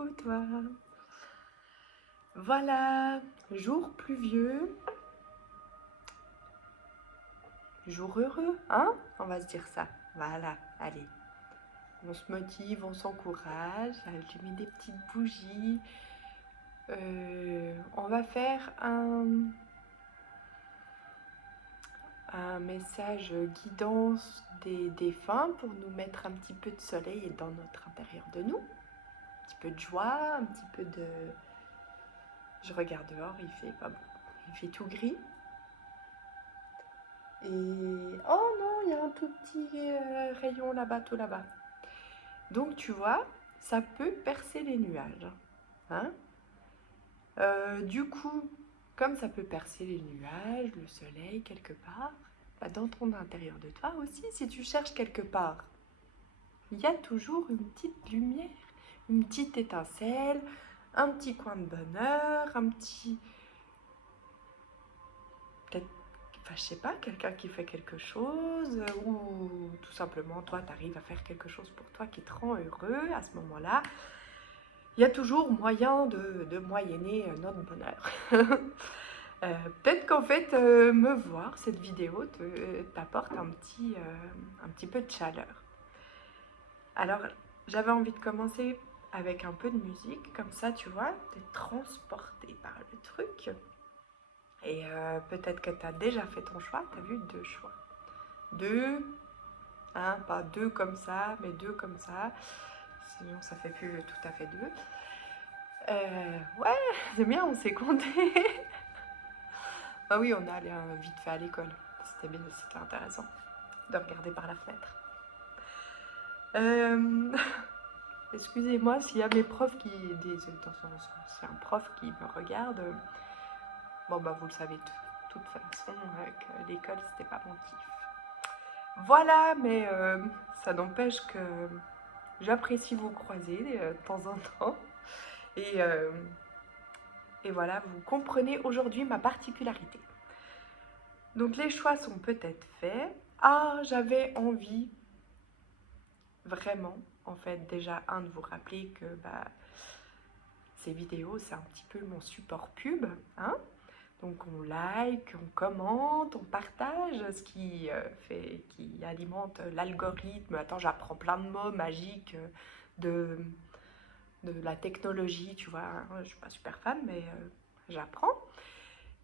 Coucou toi. Voilà, jour pluvieux, jour heureux, hein? On va se dire ça. Voilà, allez. On se motive, on s'encourage, allumer des petites bougies. On va faire un message guidance des défunts pour nous mettre un petit peu de soleil dans notre intérieur de nous. Un petit peu de joie, un petit peu de... Je regarde dehors, il fait pas beau. Il fait tout gris. Et oh non, il y a un tout petit rayon là-bas, tout là-bas. Donc tu vois, ça peut percer les nuages. Hein. Du coup, comme ça peut percer les nuages, le soleil quelque part, bah dans ton intérieur de toi aussi, si tu cherches quelque part, il y a toujours une petite lumière, une petite étincelle, un petit coin de bonheur, un petit... peut-être, enfin, je sais pas, quelqu'un qui fait quelque chose, ou tout simplement toi tu arrives à faire quelque chose pour toi qui te rend heureux à ce moment-là. Il y a toujours moyen de moyenner notre bonheur. Peut-être qu'en fait me voir cette vidéo t'apporte un petit peu de chaleur. Alors j'avais envie de commencer avec un peu de musique, comme ça tu vois, t'es transporté par le truc. Et peut-être que tu as déjà fait ton choix, tu as vu deux choix. Deux, hein, pas deux comme ça, mais deux comme ça. Sinon, ça fait plus tout à fait deux. Ouais, c'est bien, on s'est compté. Ah oui, on est allé vite fait à l'école. C'était bien, c'était intéressant de regarder par la fenêtre. Excusez-moi s'il y a mes profs qui disent attention, c'est un prof qui me regarde. Bon, bah, vous le savez de toute façon, que l'école, c'était pas mon kiff. Voilà, mais ça n'empêche que j'apprécie vous croiser de temps en temps. Et, euh, et voilà, vous comprenez aujourd'hui ma particularité. Donc les choix sont peut-être faits. Ah, j'avais envie, vraiment, en fait, déjà, de vous rappeler que bah, ces vidéos, c'est un petit peu mon support pub, hein. Donc on like, on commente, on partage, ce qui qui alimente l'algorithme. Attends, j'apprends plein de mots magiques de, de la technologie, tu vois. Hein. Je suis pas super fan, mais j'apprends.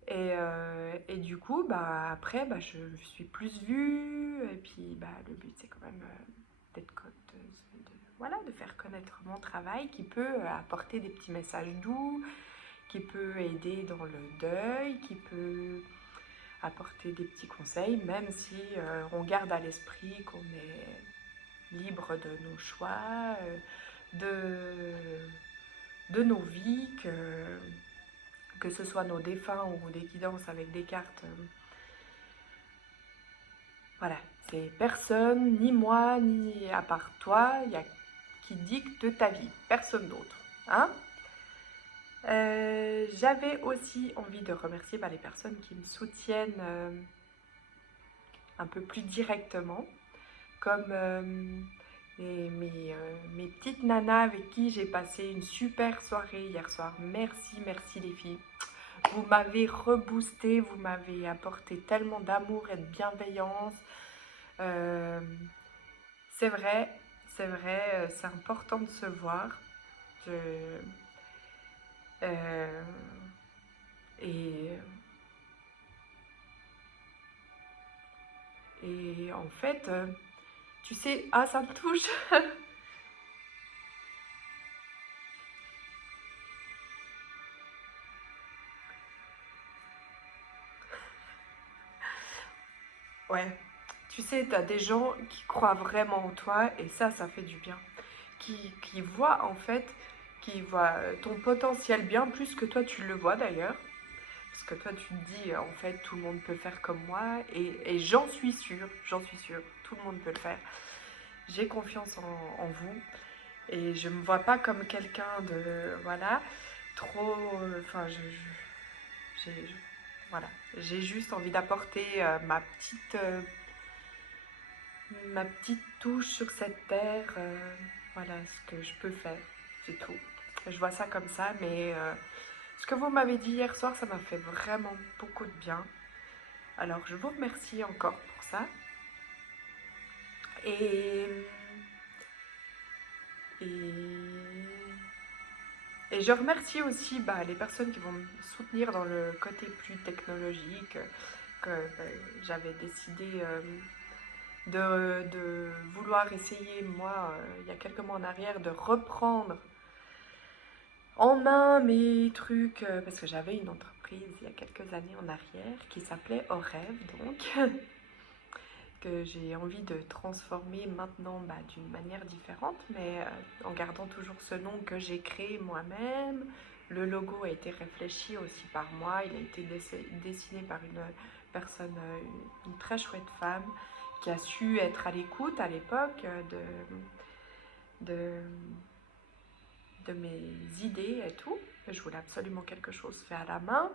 Et du coup, bah, après, bah, je suis plus vue. Et puis, bah, le but, c'est quand même voilà, de faire connaître mon travail qui peut apporter des petits messages doux, qui peut aider dans le deuil, qui peut apporter des petits conseils, même si on garde à l'esprit qu'on est libre de nos choix, de nos vies, que ce soit nos défunts ou des guidances avec des cartes. Voilà, c'est personne, ni moi, ni à part toi, qui dicte ta vie, personne d'autre. Hein. J'avais aussi envie de remercier les personnes qui me soutiennent un peu plus directement, comme mes petites nanas avec qui j'ai passé une super soirée hier soir. Merci, merci les filles. Vous m'avez reboosté, vous m'avez apporté tellement d'amour et de bienveillance. Euh, c'est vrai, c'est important de se voir. Je, euh, et, et en fait, tu sais, ah ça me touche. Ouais, tu sais, t'as des gens qui croient vraiment en toi et ça fait du bien. Qui voient en fait, qui voient ton potentiel bien plus que toi tu le vois d'ailleurs. Parce que toi tu te dis, en fait, tout le monde peut faire comme moi et j'en suis sûre, tout le monde peut le faire. J'ai confiance en vous et je me vois pas comme quelqu'un de, voilà, trop, enfin, j'ai, voilà, j'ai juste envie d'apporter ma petite touche sur cette terre, voilà ce que je peux faire, c'est tout. Je vois ça comme ça, mais ce que vous m'avez dit hier soir, ça m'a fait vraiment beaucoup de bien. Alors, je vous remercie encore pour ça. Et, et je remercie aussi les personnes qui vont me soutenir dans le côté plus technologique, que j'avais décidé de vouloir essayer, moi, il y a quelques mois en arrière, de reprendre en main mes trucs, parce que j'avais une entreprise il y a quelques années en arrière qui s'appelait Au Rêve, donc, que j'ai envie de transformer maintenant d'une manière différente, mais en gardant toujours ce nom que j'ai créé moi-même. Le logo a été réfléchi aussi par moi, il a été dessiné par une personne, une très chouette femme, qui a su être à l'écoute à l'époque de, de mes idées et tout. Je voulais absolument quelque chose fait à la main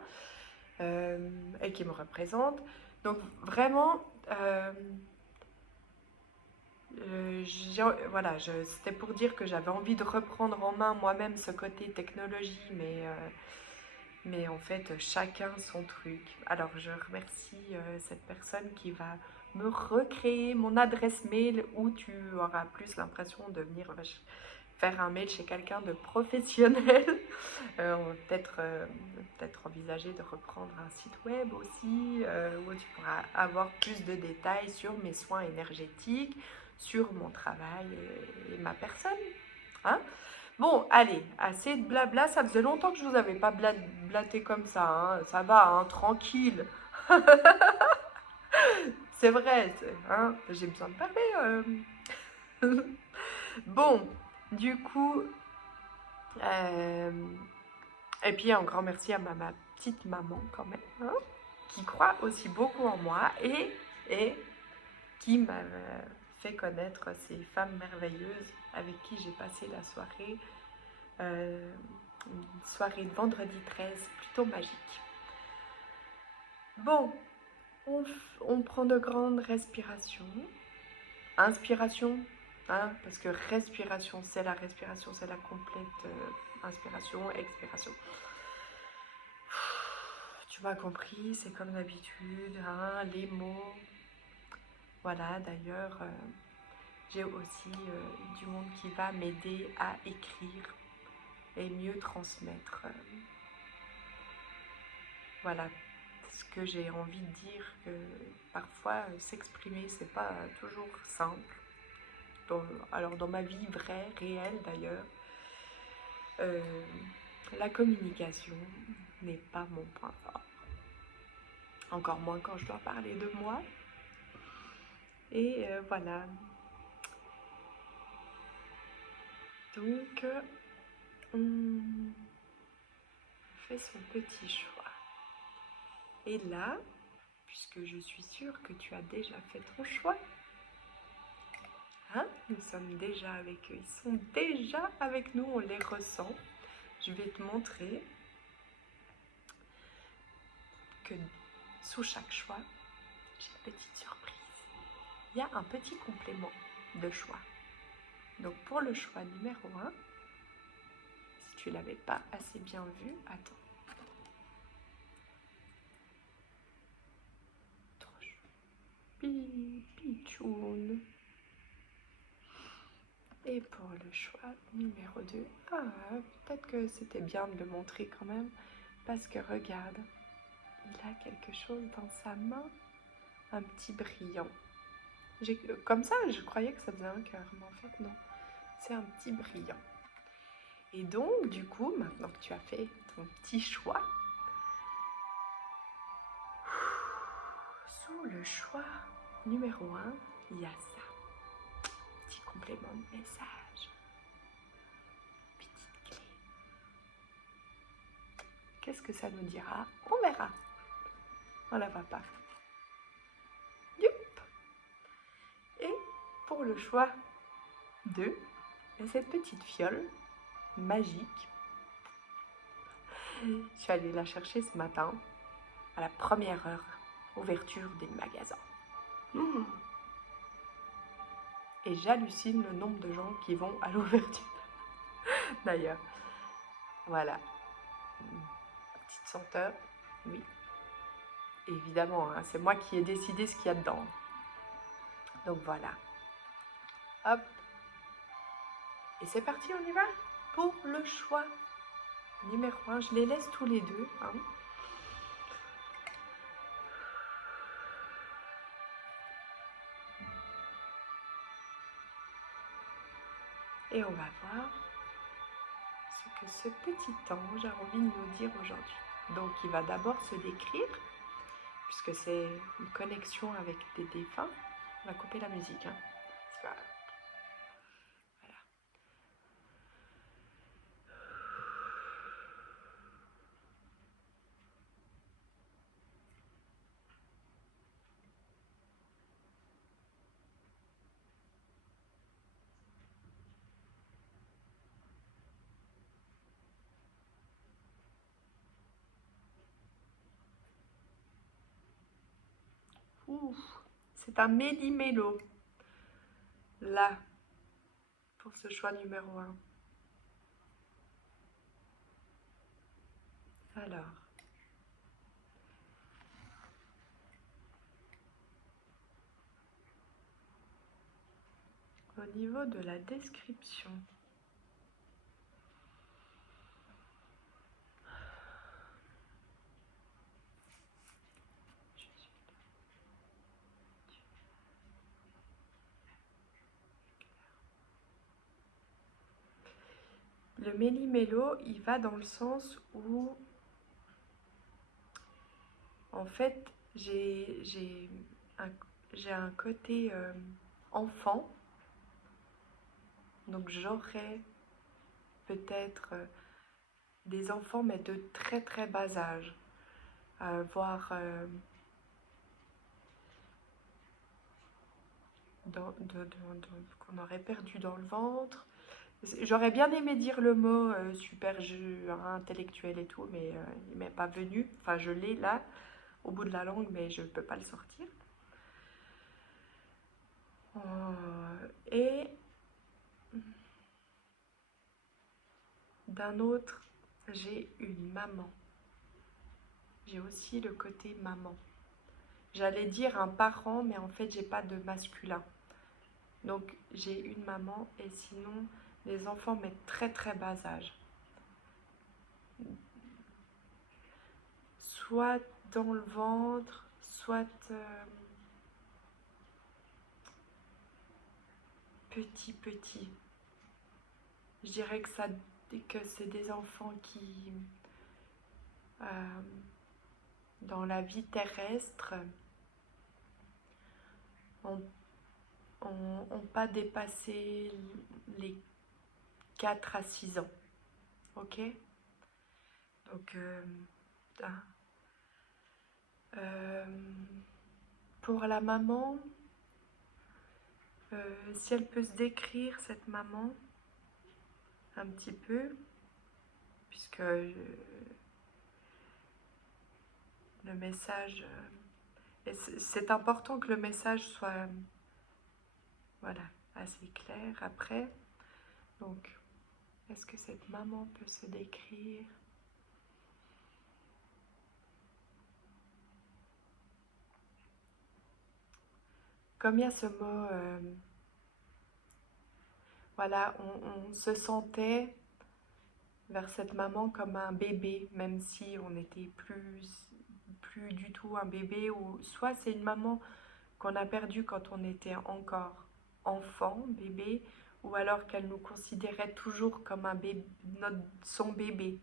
et qui me représente. Donc vraiment, voilà, c'était pour dire que j'avais envie de reprendre en main moi-même ce côté technologie, mais en fait, chacun son truc. Alors, je remercie cette personne qui va me recréer mon adresse mail où tu auras plus l'impression de venir faire un mail chez quelqu'un de professionnel. On va peut-être envisager de reprendre un site web aussi, où tu pourras avoir plus de détails sur mes soins énergétiques, sur mon travail et ma personne. Hein? Bon, allez, assez de blabla. Ça faisait longtemps que je vous avais pas blaté comme ça. Hein. Ça va, hein, tranquille. C'est vrai, hein, j'ai besoin de parler. Bon, du coup, et puis un grand merci à ma petite maman quand même, hein, qui croit aussi beaucoup en moi et qui m'a fait connaître ces femmes merveilleuses avec qui j'ai passé la soirée, une soirée de vendredi 13 plutôt magique. Bon, on prend de grandes respirations, inspiration, hein, parce que respiration, c'est la respiration, c'est la complète inspiration, expiration. Tu m'as compris, c'est comme d'habitude, hein, les mots. Voilà, d'ailleurs, j'ai aussi du monde qui va m'aider à écrire et mieux transmettre. Voilà, ce que j'ai envie de dire, que parfois s'exprimer, c'est pas toujours simple. Alors dans ma vie vraie, réelle d'ailleurs, la communication n'est pas mon point fort. Encore moins quand je dois parler de moi. Et voilà. Donc, on fait son petit choix. Et là, puisque je suis sûre que tu as déjà fait ton choix, hein, nous sommes déjà avec eux, ils sont déjà avec nous, on les ressent. Je vais te montrer que sous chaque choix, j'ai une petite surprise. Il y a un petit complément de choix. Donc pour le choix numéro 1, si tu ne l'avais pas assez bien vu, attends. Pichoun. Et pour le choix numéro 2, peut-être que c'était bien de le montrer quand même, parce que regarde, il a quelque chose dans sa main, un petit brillant. Comme ça, je croyais que ça faisait un cœur, mais en fait non, c'est un petit brillant. Et donc, du coup, maintenant que tu as fait ton petit choix, sous le choix numéro 1, il y a ça. Petit complément de message. Petite clé. Qu'est-ce que ça nous dira? On verra. On la voit pas. Youp. Et pour le choix 2, il y a cette petite fiole magique. Je suis allée la chercher ce matin à la première heure ouverture des magasins. Et j'hallucine le nombre de gens qui vont à l'ouverture d'ailleurs. Voilà. Petite senteur, oui. Évidemment, hein, c'est moi qui ai décidé ce qu'il y a dedans. Donc voilà. Hop. Et c'est parti, on y va pour le choix numéro 1. Je les laisse tous les deux. Hein. Et on va voir ce que ce petit ange a envie de nous dire aujourd'hui. Donc il va d'abord se décrire, puisque c'est une connexion avec des défunts. On va couper la musique. Hein. Voilà. C'est un méli-mélo, là, pour ce choix numéro 1. Alors, au niveau de la description, le méli-mélo, il va dans le sens où, en fait, j'ai un côté enfant. Donc j'aurais peut-être des enfants, mais de très très bas âge, voire qu'on aurait perdu dans le ventre. J'aurais bien aimé dire le mot super intellectuel et tout, mais il m'est pas venu. Enfin, je l'ai là, au bout de la langue, mais je ne peux pas le sortir. Et d'un autre, j'ai une maman. J'ai aussi le côté maman. J'allais dire un parent, mais en fait, j'ai pas de masculin. Donc, j'ai une maman et sinon, les enfants, mais très très bas âge. Soit dans le ventre, soit petit. Je dirais que c'est des enfants qui, dans la vie terrestre, n'ont pas dépassé les 4 à 6 ans. Ok? Donc, pour la maman, si elle peut se décrire, cette maman, un petit peu, puisque le message... c'est important que le message soit voilà, assez clair après. Donc, est-ce que cette maman peut se décrire? Comme il y a ce mot, voilà, on se sentait vers cette maman comme un bébé, même si on n'était plus du tout un bébé, ou soit c'est une maman qu'on a perdue quand on était encore enfant, bébé, ou alors qu'elle nous considérait toujours comme un bébé, son bébé.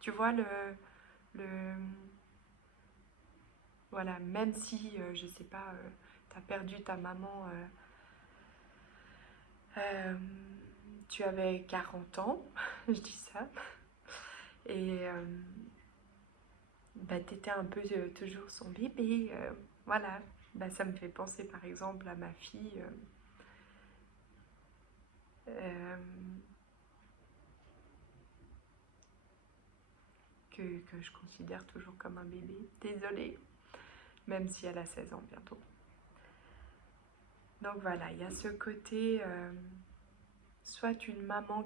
Tu vois le voilà, même si, je sais pas, tu as perdu ta maman, tu avais 40 ans, je dis ça, et bah, tu étais un peu toujours son bébé, voilà. Bah, ça me fait penser par exemple à ma fille, que je considère toujours comme un bébé. Désolée, même si elle a 16 ans bientôt. Donc voilà, il y a ce côté, soit une maman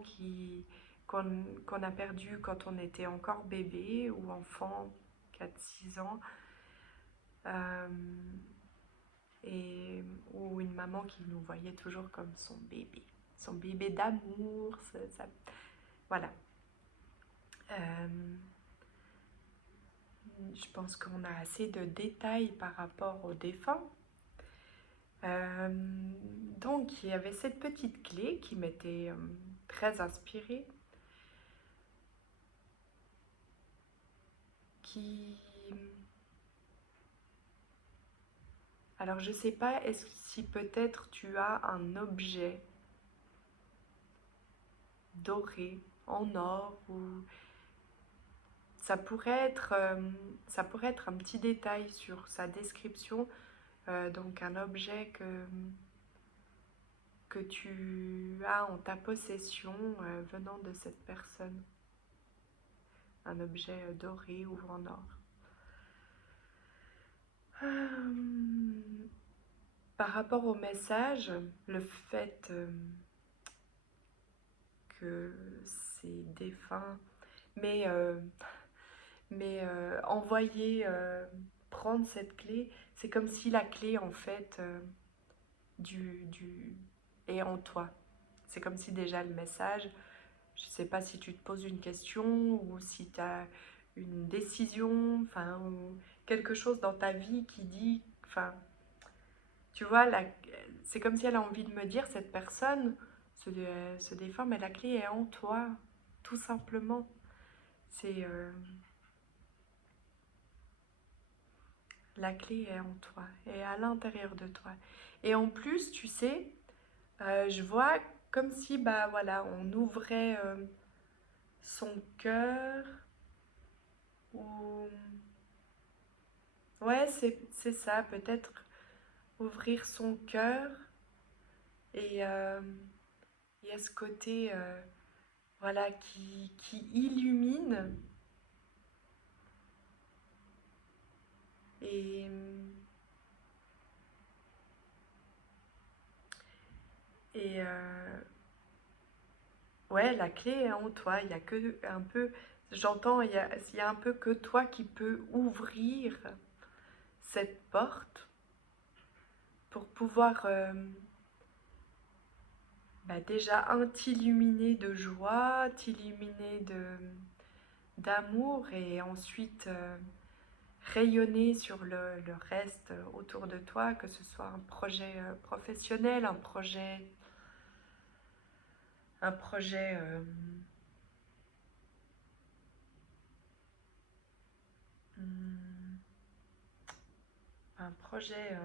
qu'on a perdu quand on était encore bébé ou enfant, 4-6 ans, euh, ou une maman qui nous voyait toujours comme son bébé d'amour, voilà. Je pense qu'on a assez de détails par rapport aux défunts. Donc, il y avait cette petite clé qui m'était très inspirée, qui... Alors, je sais pas si peut-être tu as un objet doré, en or, ou ça pourrait être un petit détail sur sa description, donc un objet que tu as en ta possession venant de cette personne, un objet doré ou en or. Par rapport au message, le fait que c'est défunt, mais envoyer, prendre cette clé, c'est comme si la clé en fait est en toi. C'est comme si déjà le message, je ne sais pas si tu te poses une question ou si tu as une décision, enfin, ou quelque chose dans ta vie qui dit, enfin, tu vois, c'est comme si elle a envie de me dire, cette personne, ce défunt, mais la clé est en toi, tout simplement. C'est la clé est en toi, est à l'intérieur de toi. Et en plus, tu sais, je vois comme si, bah voilà, on ouvrait son cœur, ou ouais, c'est ça, peut-être ouvrir son cœur et il y a ce côté voilà qui illumine et et ouais, la clé est en toi. Il y a que un peu, j'entends, il y a un peu que toi qui peux ouvrir cette porte pour pouvoir bah déjà t'illuminer de joie, t'illuminer d'amour et ensuite rayonner sur le reste autour de toi, que ce soit un projet professionnel, un projet hum, un projet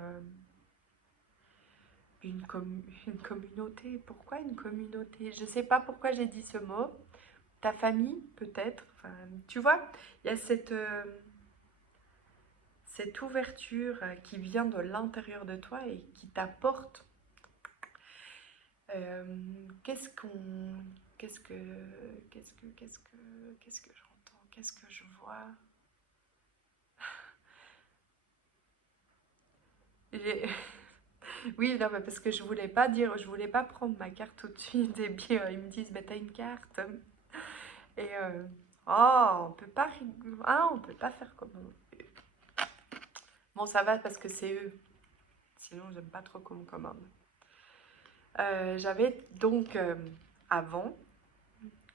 une communauté. Pourquoi une communauté? Je sais pas pourquoi j'ai dit ce mot. Ta famille, peut-être. Enfin, tu vois, il y a cette ouverture qui vient de l'intérieur de toi et qui t'apporte. Qu'est-ce qu'on. Qu'est-ce que. Qu'est-ce que j'entends? Qu'est-ce que je vois? Oui, non, mais parce que je voulais pas dire, je voulais pas prendre ma carte tout de suite et puis ils me disent, bah t'as une carte. Et oh, on peut pas faire comme on veut. Bon, ça va parce que c'est eux. Sinon, j'aime pas trop qu'on me commande. J'avais donc, avant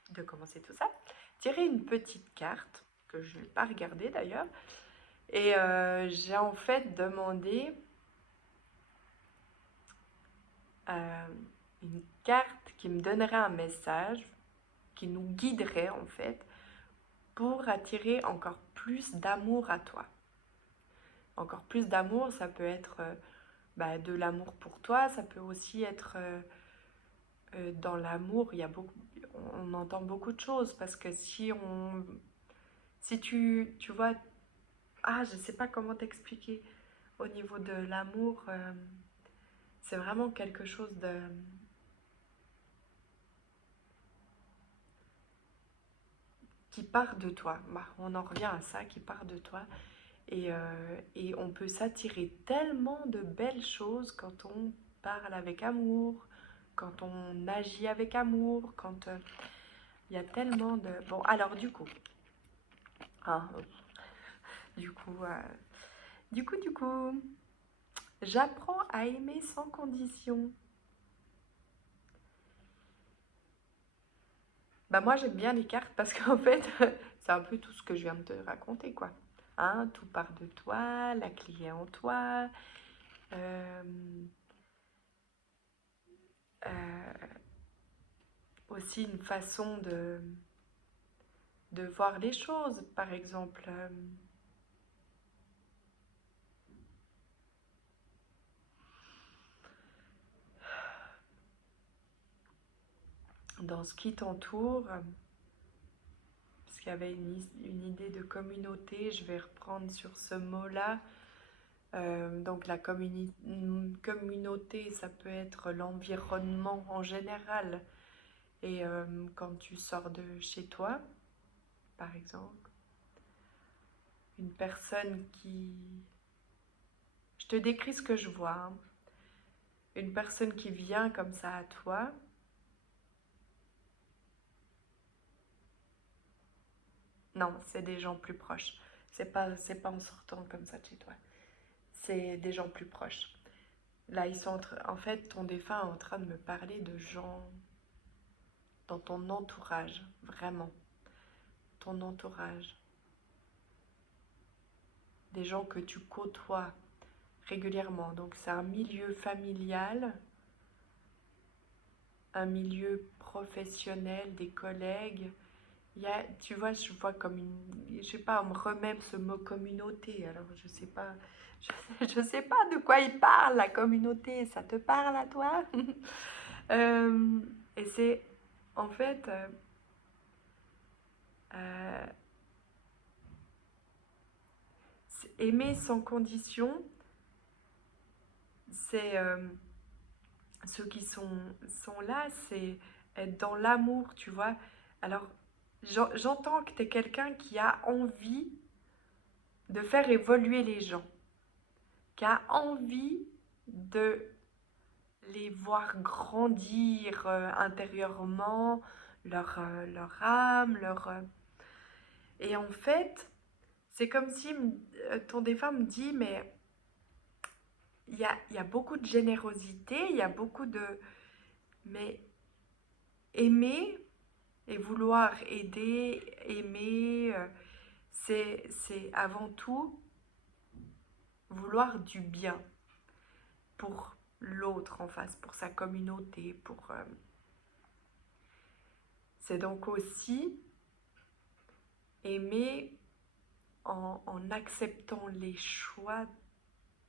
de commencer tout ça, tiré une petite carte, que je n'ai pas regardée d'ailleurs, et j'ai en fait demandé une carte qui me donnerait un message, qui nous guiderait en fait, pour attirer encore plus d'amour à toi. Encore plus d'amour, ça peut être bah, de l'amour pour toi, ça peut aussi être dans l'amour, on entend beaucoup de choses parce que si tu vois, je sais pas comment t'expliquer au niveau de l'amour, c'est vraiment quelque chose qui part de toi. Bah, on en revient à ça, qui part de toi. Et on peut s'attirer tellement de belles choses quand on parle avec amour, quand on agit avec amour, quand Il y a tellement de... Bon, alors du coup, hein, du coup, du coup, j'apprends à aimer sans condition. Bah moi j'aime bien les cartes parce qu'en fait c'est un peu tout ce que je viens de te raconter quoi. Hein, tout part de toi, la clé est en toi. euh, euh, Aussi une façon de voir les choses par exemple. Dans ce qui t'entoure, parce qu'il y avait une idée de communauté, je vais reprendre sur ce mot-là. Donc la communauté, ça peut être l'environnement en général. Et quand tu sors de chez toi, par exemple, une personne qui... Je te décris ce que je vois. Hein. Une personne qui vient comme ça à toi, non, c'est des gens plus proches. C'est pas en sortant comme ça de chez toi. C'est des gens plus proches. Là, ils sont en fait, ton défunt est en train de me parler de gens dans ton entourage, vraiment, ton entourage, des gens que tu côtoies régulièrement. Donc c'est un milieu familial, un milieu professionnel, des collègues. Il y a, tu vois, je vois comme une, je sais pas, on me remet ce mot communauté. Alors je sais pas, je sais pas de quoi il parle la communauté. Ça te parle à toi? Euh, et c'est en fait euh, aimer sans condition, c'est ceux qui sont là, c'est être dans l'amour, tu vois. Alors, j'entends que tu es quelqu'un qui a envie de faire évoluer les gens, qui a envie de les voir grandir intérieurement, leur âme, Et en fait, c'est comme si ton défunt me dit, mais il y a beaucoup de générosité, il y a beaucoup de... Mais aimer et vouloir aider, aimer, c'est avant tout vouloir du bien pour l'autre en face, pour sa communauté, c'est donc aussi aimer en acceptant les choix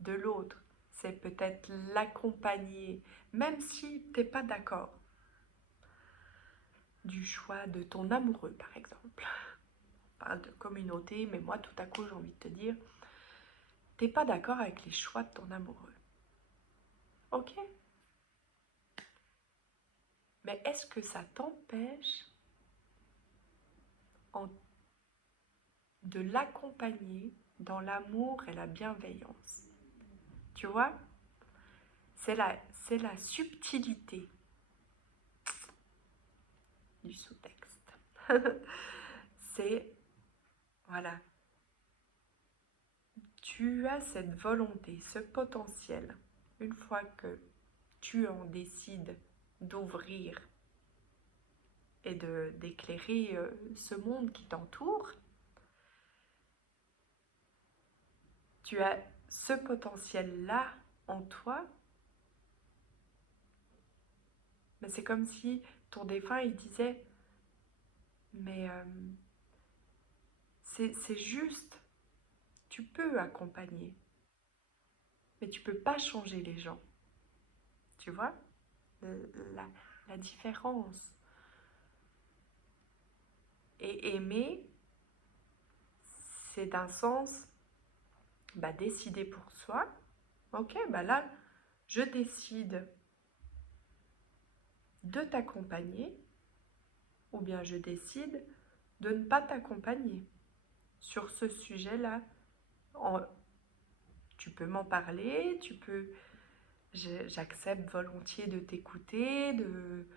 de l'autre. C'est peut-être l'accompagner, même si tu n'es pas d'accord du choix de ton amoureux, par exemple. On parle de communauté, mais moi, tout à coup, j'ai envie de te dire, t'es pas d'accord avec les choix de ton amoureux. Ok, mais est-ce que ça t'empêche de l'accompagner dans l'amour et la bienveillance? Tu vois, c'est la subtilité du sous-texte. C'est, voilà, tu as cette volonté, ce potentiel. Une fois que tu en décides d'ouvrir et d'éclairer ce monde qui t'entoure, tu as ce potentiel-là en toi, mais c'est comme si ton défunt, il disait, mais c'est juste, tu peux accompagner, mais tu peux pas changer les gens. Tu vois la, la différence. Et aimer, c'est d'un sens, bah, décider pour soi. Ok, bah là, je décide de t'accompagner, ou bien je décide de ne pas t'accompagner sur ce sujet-là. Tu peux m'en parler, j'accepte volontiers de t'écouter, de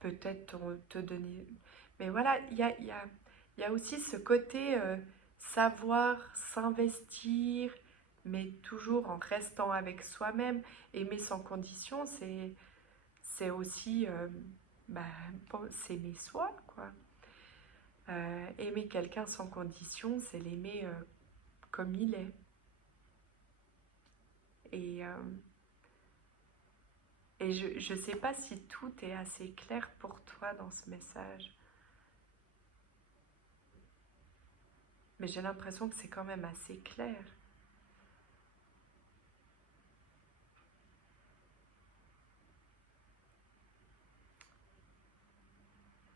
peut-être te donner... Mais voilà, il y a aussi ce côté savoir s'investir, mais toujours en restant avec soi-même. Aimer sans condition, c'est aussi bah, s'aimer soi, quoi. Aimer quelqu'un sans condition, c'est l'aimer comme il est. Et, euh, et je ne sais pas si tout est assez clair pour toi dans ce message. Mais j'ai l'impression que c'est quand même assez clair.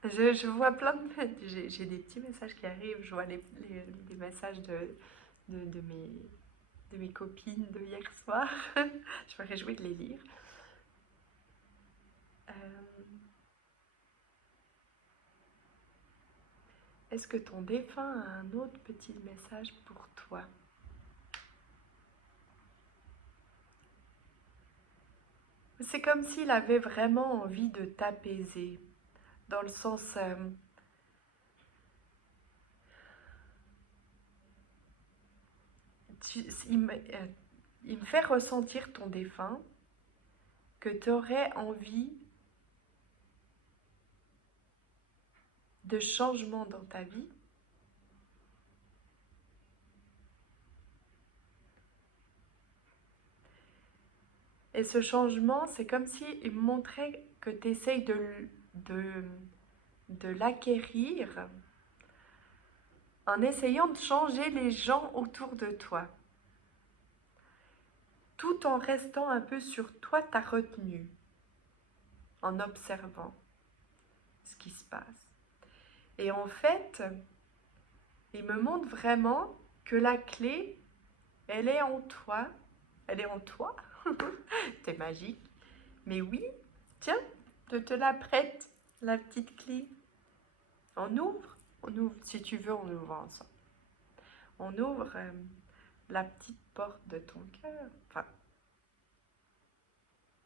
Je vois plein de... J'ai des petits messages qui arrivent. Je vois les messages de mes copines de hier soir. Je me réjouis de les lire. Est-ce que ton défunt a un autre petit message pour toi? C'est comme s'il avait vraiment envie de t'apaiser, dans le sens... il me fait ressentir ton défunt que tu aurais envie de changement dans ta vie. Et ce changement, c'est comme s'il me montrait que tu essayes de l'acquérir en essayant de changer les gens autour de toi, tout en restant un peu sur toi, ta retenue, en observant ce qui se passe. Et en fait, il me montre vraiment que la clé, elle est en toi. Elle est en toi. T'es magique. Mais oui, tiens, je te la prête, la petite clé. On ouvre, si tu veux, on ouvre ensemble. On ouvre la petite porte de ton cœur. Enfin,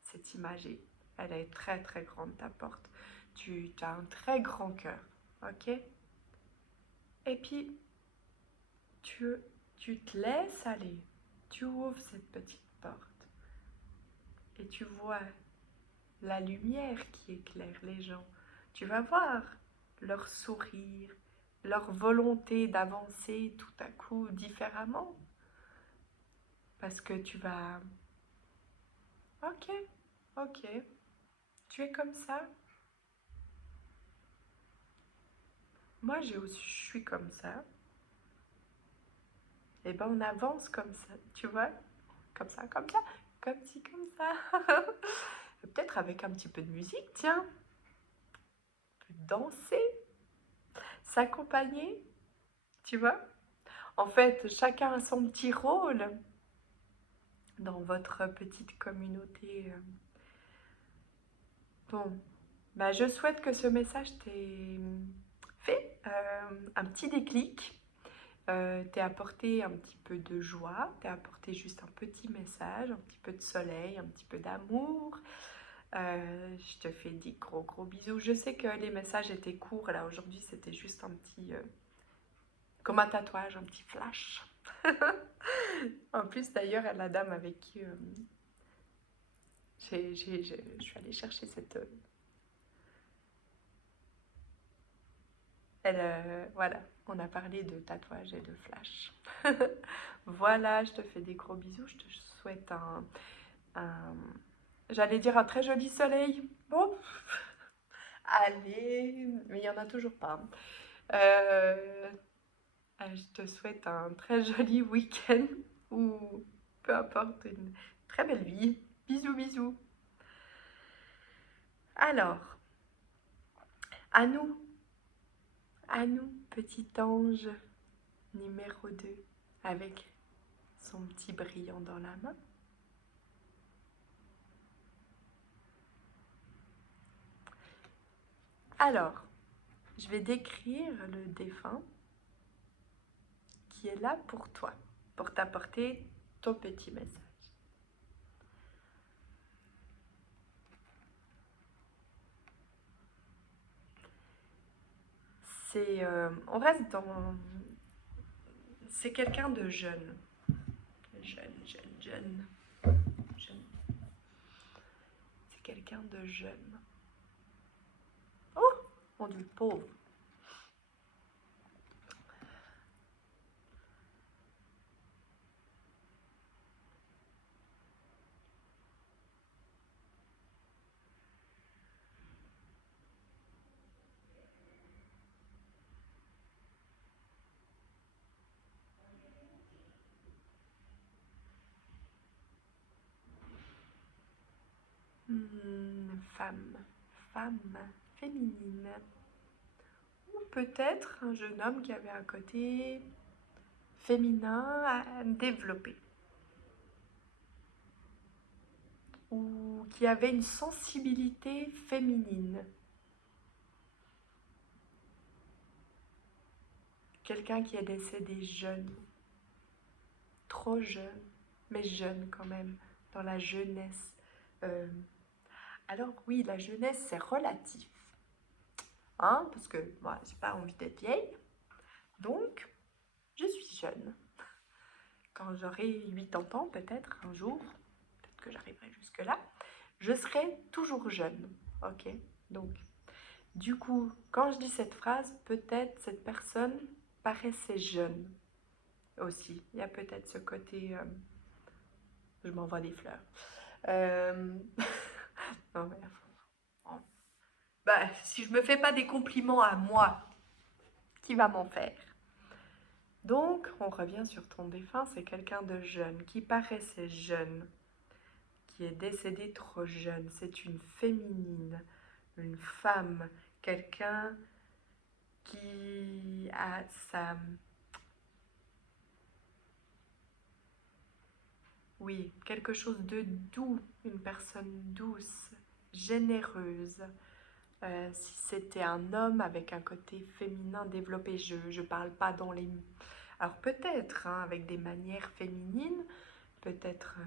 c'est imagé. Elle est très très grande, ta porte. Tu as un très grand cœur, ok? Et puis, tu, tu te laisses aller. Tu ouvres cette petite porte. Et tu vois la lumière qui éclaire les gens. Tu vas voir leur sourire, leur volonté d'avancer tout à coup différemment. Parce que tu vas... Ok, ok, tu es comme ça. Moi, je suis comme ça. Et ben, on avance comme ça, tu vois? Comme ça, comme ça, comme ci, comme ça. Peut-être avec un petit peu de musique, tiens. On peut danser, s'accompagner, tu vois? En fait, chacun a son petit rôle dans votre petite communauté. Bon, bah, je souhaite que ce message t'ait fait un petit déclic, t'ait apporté un petit peu de joie, t'ait apporté juste un petit message, un petit peu de soleil, un petit peu d'amour. Je te fais des gros gros bisous. Je sais que les messages étaient courts, là aujourd'hui c'était juste un petit... comme un tatouage, un petit flash. En plus d'ailleurs, la dame avec qui je suis allée chercher cette... voilà, on a parlé de tatouage et de flash. Voilà, je te fais des gros bisous. Je te souhaite j'allais dire un très joli soleil. Bon, allez, mais il n'y en a toujours pas. Je te souhaite un très joli week-end ou peu importe, une très belle vie. Bisous, bisous. Alors, à nous, petit ange numéro 2, avec son petit brillant dans la main. Alors, je vais décrire le défunt qui est là pour toi, pour t'apporter ton petit message. on reste dans... C'est quelqu'un de jeune. Jeune. C'est quelqu'un de jeune. Oh, mon Dieu, pauvre. Femme, féminine. Ou peut-être un jeune homme qui avait un côté féminin à développer. Ou qui avait une sensibilité féminine. Quelqu'un qui est décédé jeune. Trop jeune, mais jeune quand même, dans la jeunesse. Alors oui, la jeunesse, c'est relatif. Hein, parce que moi, j'ai pas envie d'être vieille. Donc, je suis jeune. Quand j'aurai 80 ans, peut-être un jour, peut-être que j'arriverai jusque-là, je serai toujours jeune. Ok? Donc, du coup, quand je dis cette phrase, peut-être cette personne paraissait jeune aussi. Il y a peut-être ce côté... je m'envoie des fleurs. Non, mais... Bah, si je me fais pas des compliments à moi, qui va m'en faire? Donc, on revient sur ton défunt, c'est quelqu'un de jeune, qui paraissait jeune, qui est décédé trop jeune. C'est une féminine, une femme, quelqu'un qui a sa... Oui, quelque chose de doux, une personne douce, généreuse. Si c'était un homme avec un côté féminin développé, je parle pas dans les... Alors peut-être, hein, avec des manières féminines, peut-être...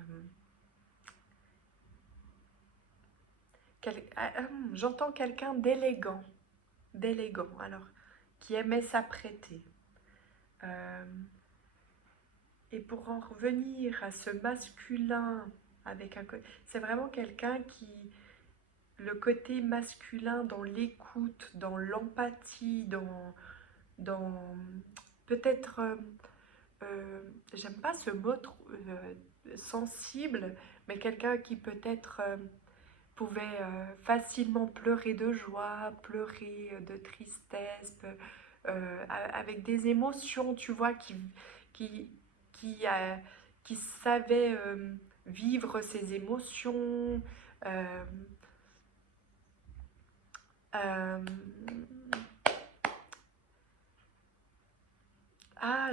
j'entends quelqu'un d'élégant, alors, qui aimait s'apprêter. Et pour en revenir à ce masculin, avec un c'est vraiment quelqu'un qui... Le côté masculin dans l'écoute, dans l'empathie, dans peut-être... j'aime pas ce mot sensible, mais quelqu'un qui peut-être pouvait facilement pleurer de joie, pleurer de tristesse, avec des émotions, tu vois, qui, qui, euh, qui savait vivre ses émotions. euh, euh,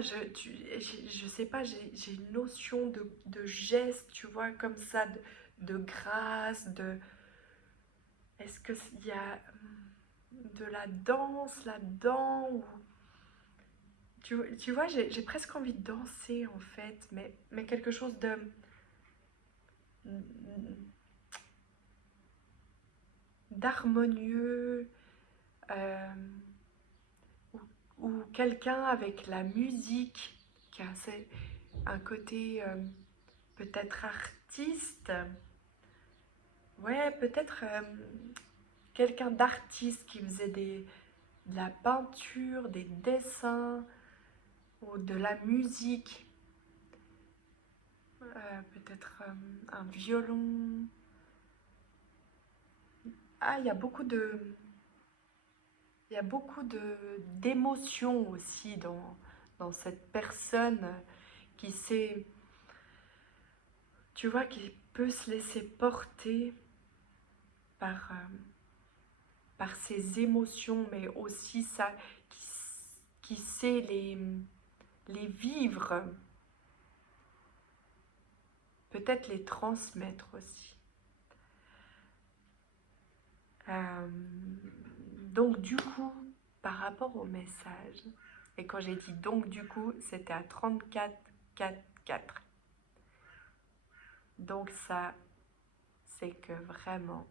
je sais pas, j'ai une notion de geste, tu vois, comme ça, de grâce, de... Est-ce qu'il y a de la danse là-dedans ou... Tu vois, j'ai presque envie de danser en fait, mais quelque chose de... d'harmonieux, euh, ou quelqu'un avec la musique qui a un côté peut-être artiste. Ouais, peut-être quelqu'un d'artiste qui faisait de la peinture, des dessins ou de la musique. Peut-être un violon. Ah, il y a beaucoup d'émotions aussi dans cette personne qui sait, tu vois, qui peut se laisser porter par, par ses émotions, mais aussi ça, qui sait les vivre, peut-être les transmettre aussi. Donc du coup, par rapport au message, et quand j'ai dit donc du coup, c'était à 34,44. Donc ça, c'est que vraiment,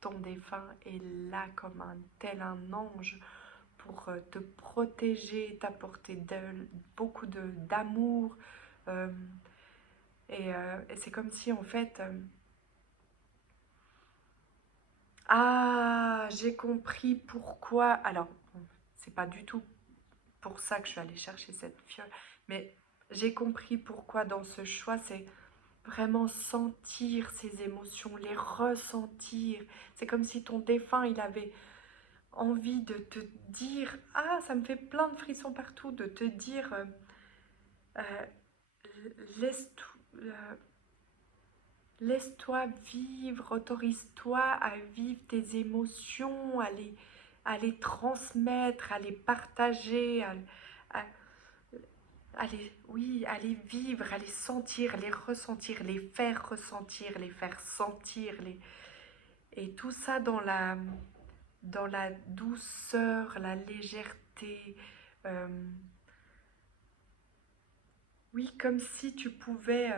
ton défunt est là comme un tel un ange pour te protéger, t'apporter beaucoup d'amour. euh, et c'est comme si en fait... ah, j'ai compris pourquoi. Alors, bon, c'est pas du tout pour ça que je suis allée chercher cette fiole, mais j'ai compris pourquoi dans ce choix, c'est vraiment sentir ces émotions, les ressentir. C'est comme si ton défunt, il avait envie de te dire, ah, ça me fait plein de frissons partout, de te dire, euh, laisse tout, laisse-toi vivre, autorise-toi à vivre tes émotions, à les transmettre, à les partager, à- oui, à les vivre, à les ressentir, les faire ressentir, les faire sentir, et tout ça dans la douceur, la légèreté. euh, oui, comme si tu pouvais...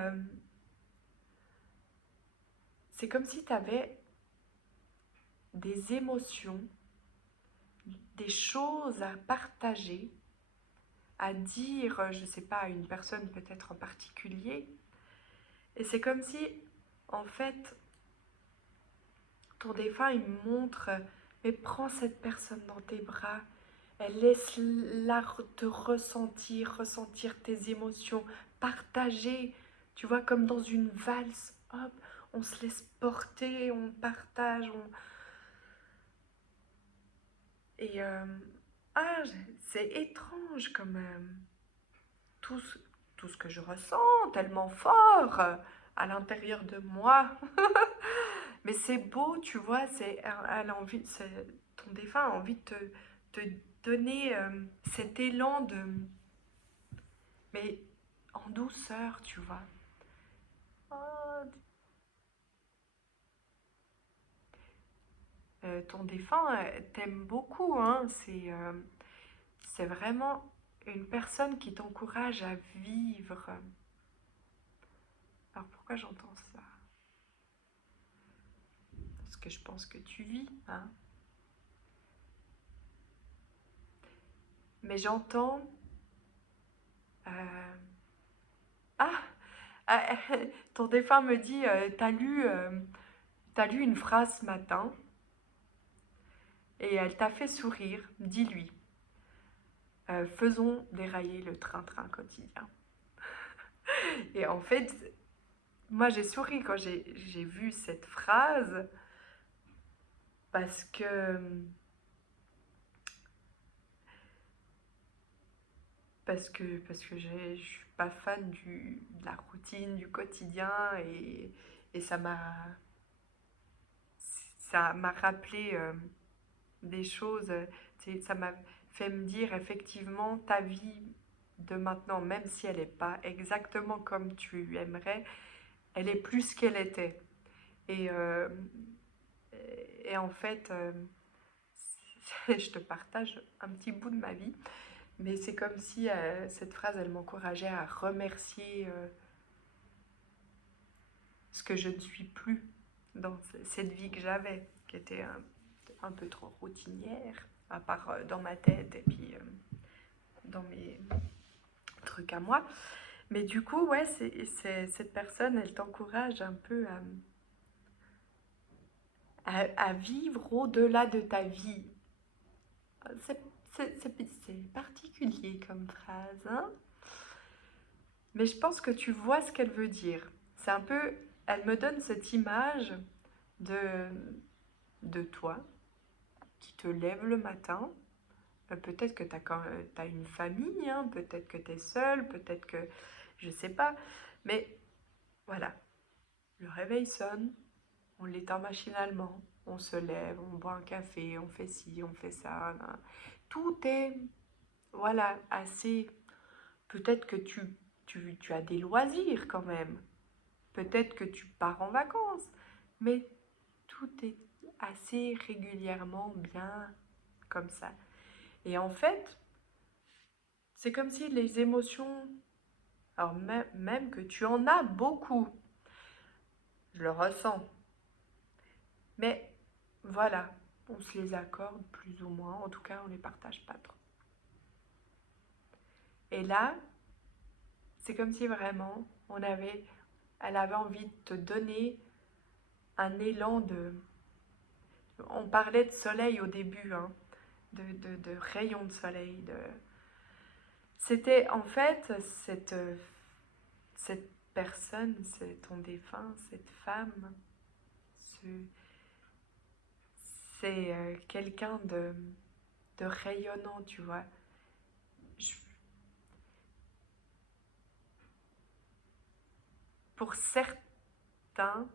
c'est comme si tu avais des émotions, des choses à partager, à dire, je ne sais pas, à une personne peut-être en particulier. Et c'est comme si, en fait, ton défunt, il me montre, mais prends cette personne dans tes bras, laisse-la te ressentir, ressentir tes émotions, partager, tu vois, comme dans une valse, hop, on se laisse porter, on partage, et ah, c'est étrange comme tout, tout ce que je ressens tellement fort à l'intérieur de moi. Mais c'est beau, tu vois, elle a envie, ton défunt a envie de te donner cet élan de, mais en douceur, tu vois. Oh, ton défunt t'aime beaucoup, hein. C'est vraiment une personne qui t'encourage à vivre. Alors pourquoi j'entends ça? Parce que je pense que tu vis, hein. Mais j'entends... euh, ah, ah, ton défunt me dit, t'as lu une phrase ce matin et elle t'a fait sourire, dis-lui, faisons dérailler le train-train quotidien. Et en fait, moi j'ai souri quand j'ai vu cette phrase parce que je suis pas fan de la routine, du quotidien, et ça m'a rappelé des choses, ça m'a fait me dire effectivement ta vie de maintenant, même si elle n'est pas exactement comme tu aimerais, elle est plus qu'elle était. Et, euh, et en fait, je te partage un petit bout de ma vie, mais c'est comme si cette phrase, elle m'encourageait à remercier ce que je ne suis plus dans cette vie que j'avais, qui était un peu trop routinière, à part dans ma tête et puis dans mes trucs à moi. Mais du coup, ouais, cette personne, elle t'encourage un peu à vivre au-delà de ta vie. C'est c'est particulier comme phrase, hein? Mais je pense que tu vois ce qu'elle veut dire. C'est un peu, elle me donne cette image de, de toi qui te lève le matin. Peut-être que tu as une famille, hein, peut-être que tu es seule, peut-être que je sais pas. Mais voilà, le réveil sonne, on l'éteint machinalement, on se lève, on boit un café, on fait ci, on fait ça. Hein. Tout est, voilà, assez. Peut-être que tu as des loisirs quand même. Peut-être que tu pars en vacances. Mais tout est assez régulièrement bien comme ça. Et en fait, c'est comme si les émotions, alors même que tu en as beaucoup, je le ressens. Mais voilà, On se les accorde plus ou moins, en tout cas on les partage pas trop. Et là, c'est comme si vraiment elle avait envie de te donner un élan de... On parlait de soleil au début, hein, de rayons de soleil. C'était en fait cette personne, ton défunt, cette femme, c'est quelqu'un de rayonnant, tu vois. Je- pour certains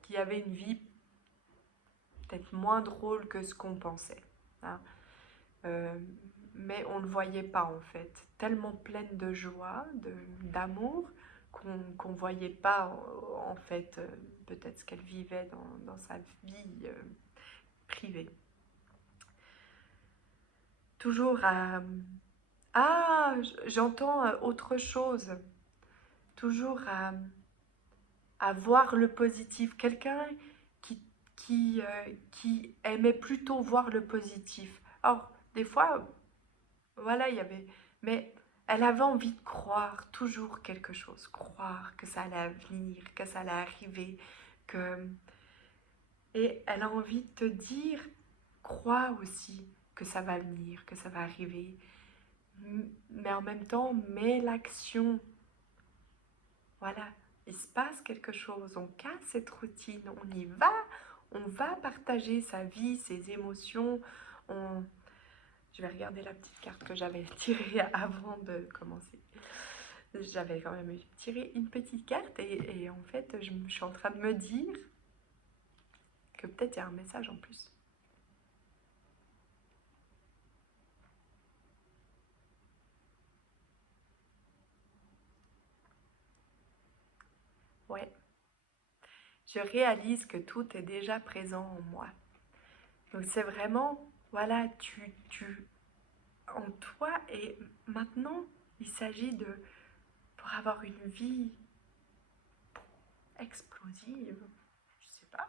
qui avaient une vie peut-être moins drôle que ce qu'on pensait, hein, euh, mais on ne le voyait pas en fait, tellement pleine de joie, d'amour, qu'on ne voyait pas en fait peut-être ce qu'elle vivait dans sa vie privée. Toujours à... Ah, j'entends autre chose. Toujours à voir le positif. Quelqu'un qui, qui aimait plutôt voir le positif. Alors, des fois, voilà, il y avait... Mais elle avait envie de croire toujours quelque chose. Croire que ça allait venir, que ça allait arriver, que... Et elle a envie de te dire, crois aussi que ça va venir, que ça va arriver. Mais en même temps, mets l'action. Voilà, il se passe quelque chose, on casse cette routine, on va partager sa vie, ses émotions. On... Je vais regarder la petite carte que j'avais tirée avant de commencer. J'avais quand même tiré une petite carte et en fait, je suis en train de me dire que peut-être il y a un message en plus. Ouais, je réalise que tout est déjà présent en moi. Donc c'est vraiment, voilà, en toi et maintenant, il s'agit pour avoir une vie explosive, je sais pas.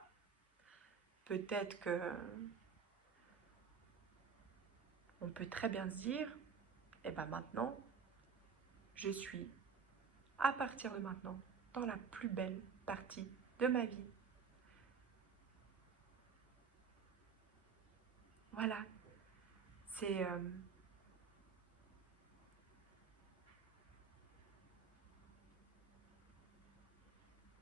Peut-être que on peut très bien se dire, eh ben maintenant, je suis, à partir de maintenant, dans la plus belle partie de ma vie. Voilà, c'est